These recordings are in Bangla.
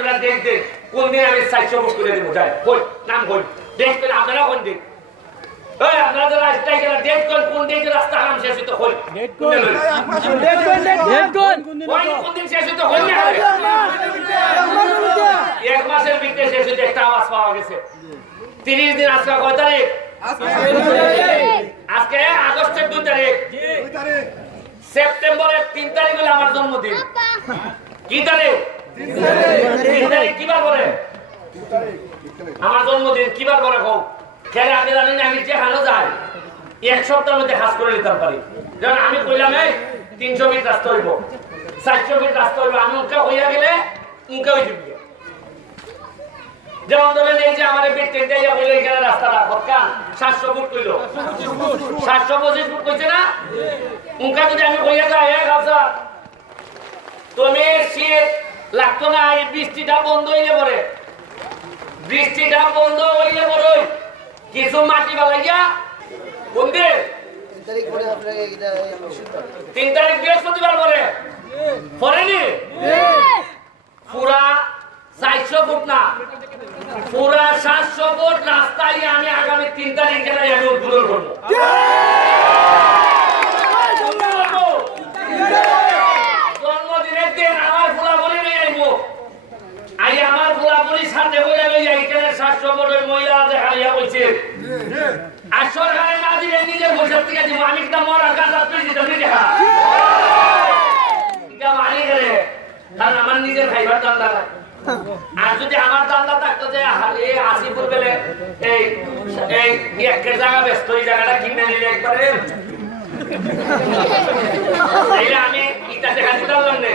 আপনারা দেখবেন কোন দিন আমি 400 ফুট করে দেবো যাই কই নাম কই দেখবেন আপনারা কোন দিন এই আপনারা যারা স্ট্রাইকার ডেট কোন দিন রাস্তা নাম শেষ হইতো কই ডেট কোন কোন দিন শেষ হইতো কই এক মাসের ভিতরে শেষ হইতো একটা আওয়াজ পাওয়া গেছে 30 দিন আজকে কয় তারিখ আজকে আগস্টের 2 তারিখ সেপ্টেম্বরের 3 তারিখ হলো আমার জন্মদিন কি তারিখ 3 তারিখ কি বার করে আমার জন্মদিন কি বার করে কও খেলে আমি জানি না আমি যে হানো যাই এক সপ্তাহের মধ্যে হাস করে নিতে পারি যেমন আমি কইলাম এই 300 মিটার রাস্তা হইব 400 মিটার রাস্তা হইব আমি উনকা হইয়া গেলে উনকা হই যাবে যেমন ধরেন এই যে আমাদের বেটে দেয়া হইলো এখানে রাস্তাটা কতখান 700 ফুট কইলো 725 ফুট কইছে না উনকা যদি আমি কইয়া যাই এক হাজার তুমি শীত লাগতো না এই বৃষ্টিটা বন্ধ হইলে পরে বৃষ্টিটা বন্ধ হইলে পরে কিছু মাটি বালাইয়া কোন দিন 3 তারিখ বৃহস্পতিবার পরে পরেনি পুরা 400 ফুট না পুরা 700 ফুট রাস্তায় আমি আগামী 3 তারিখ গেলে আমি উদ্বোধন করবো জন্মদিনের দিন আমার ফুলাফলি নিয়ে আইবো আই আমার ফুলাফলি সাথে বলে লই এইখানে 700 ফুটের মহিলা আছে হারিয়া কইছে আর সরকারে না দিলে নিজের বছর থেকে দিব আমি একটা মরা গাঁজা পেয়েছি তো নিজে খা এটা মানি করে কারণ আমার নিজের খাইবার দান্দা না আর যদি আমার দান্দা থাকতো যে এই 80 ফুট বেলে এই একের জায়গা ব্যস্ত এই জায়গাটা কিনে নিলে একবারে আমি ইটা দেখা দিতাম না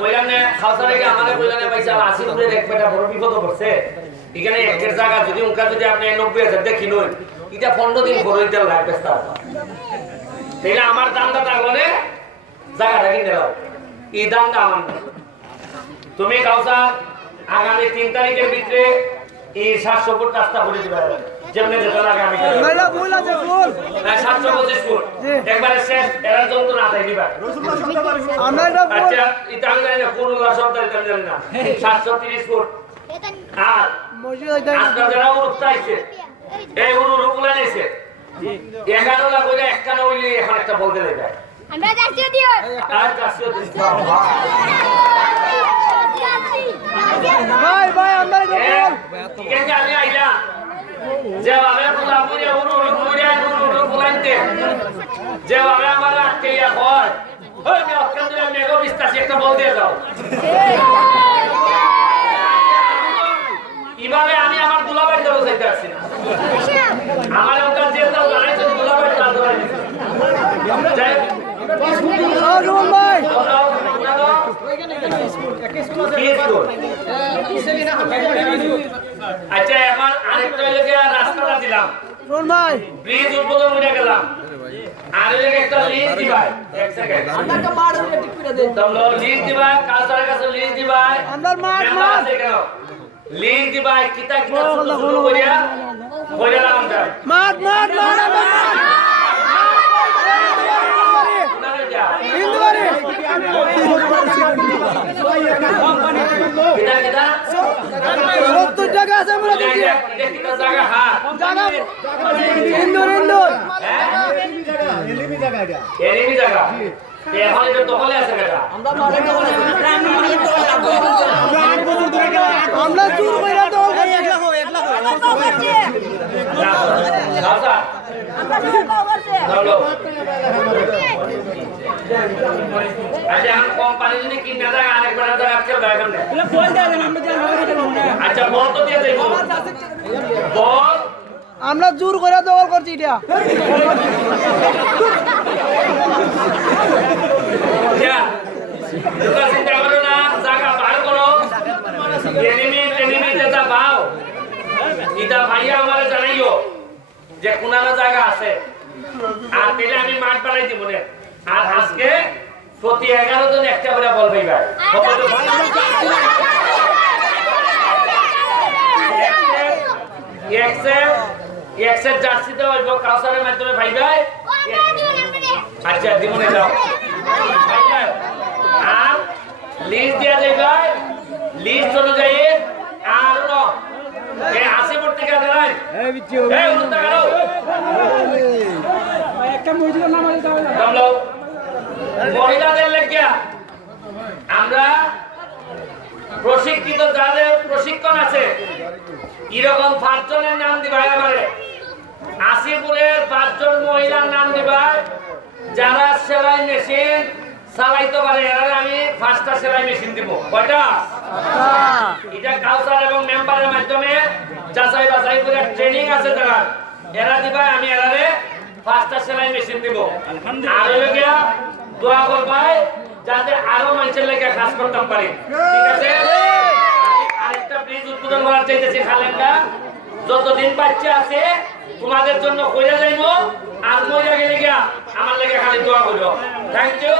কইলাম না খাওয়ার আগে আমাদের কইলাম না পয়সা 80 ফুটের এক বেটা বড় বিপদ পড়ছে এখানে একের জায়গা যদি উনকা যদি আপনি 90,000 দেখি নই এটা 15 দিন ঘর হইতে লাগবে তাইলে আমার দামটা থাকলে জায়গাটা কিনে দাও এই দামটা আমার তুমি কাউসার আগামী 3 তারিখের ভিতরে এই 700 ফুট রাস্তা করে দিবে যেমন যেটা লাগে আমি না ভুল আছে ভুল 725 ফুট একবারে শেষ এর জন্য না তাই দিবা আমরা আচ্ছা এটা আমি জানি না কোন শব্দ এটা জানি না 730 ফুট আর আজকে যারা উঠতাইছে এই উড়ুগুলা নিছে 11 লাখ কইরা একখানা হইলে এখন একটা বলতে লাগে আমরা যাচ্ছি দিও আর যাচ্ছি ভাই ভাই আমরা বল ঠিক আছে আমি আইলা যে ভাবে ফুলাপুরি উড়ুগুড়ি ফুলাইতে যে ভাবে আমার আটকে ইয়া হয় ওই আমি অক্ষণ দিলে মেগো বিস্তাসি একটা বল দিয়ে দাও কিভাবে আমি আমার দুলাভাই ধরে যাইতে আসছি না আমার ওটা যে তাও জানাইছো দুলাভাই তাও ধরে যাই রোহন ভাই আচ্ছা এখন আরেকটা লোকে রাস্তাটা দিলাম রোহন ভাই ব্রিজ উদ্বোধন করে গেলাম আর লোকে একটা লিস্ট দিবাই এক সেকেন্ড আমরা মার ঠিক করে দেন তোমরা লিস্ট দিবাই কালসারের কাছে লিস্ট দিবাই আমরা মার কেন লিস্ট দিবাই কিতা কিতা শুরু করিয়া কইরা আমরা মার ইন্দুবারে কিতা 70 টাকা আছে আমরা দেখি কিতা জায়গা হ্যাঁ জায়গা ইন্দুর এলিমি জায়গা এখন এটা দখলে আছে বেটা আমরা চুর কইরা দখল করি 1 লাখ দাদা আমরা চুর করতে আচ্ছা हम কোম্পানি যদি কিনা দেয় আরেকবার দাদা আজকে বাইগাম না বলে বল দেন আমরা জান আচ্ছা বল তো দিয়ে দেব বল আমরা জোর করে দখল করছি এটা যা তোমরা চিন্তা করো না জায়গা বার করো এনিমি যেটা পাও এটা ভাইয়া আমারে জানাইও যে কোনানো জায়গা আছে আর পেলে আমি মাঠ বানাই দিব না আর আজকে প্রতি 11 জন একটা করে বল ভাই ভাই এক্সেল জার্সি দেওয়া হইব কাউসারের মাধ্যমে ভাই ভাই আচ্ছা দিমনে যাও আর লিস্ট দেয়া যাবে লিস্ট এই উন্নতা করো মহিলাদের লেগিয়া আমরা প্রশিক্ষিত যাদের প্রশিক্ষণ আছে এরকম 5 জনের নাম দিবা এবারে আসিপুরের 5 জন মহিলার নাম দিবা যারা সেলাই মেশিন চালাইতে পারে এরা আমি 5টা সেলাই মেশিন দিব কয়টা এটা কাউন্সিলর এবং মেম্বারের মাধ্যমে যাচাই বাছাই করে ট্রেনিং আছে যারা এরা দিবা আমি এরারে 5টা সেলাই মেশিন দিব আর হইলো দোয়া করবাই যাতে আরো মানুষের লেগে কাজ করতে পারি ঠিক আছে আরেকটা ব্রিজ উদ্বোধন করার চাইতেছি খালেনটা যতদিন বাচ্চা আছে তোমাদের জন্য কইরা যাইবো আর মইরা গেলে গিয়া আমার লেগে খালি দোয়া করো থ্যাংক ইউ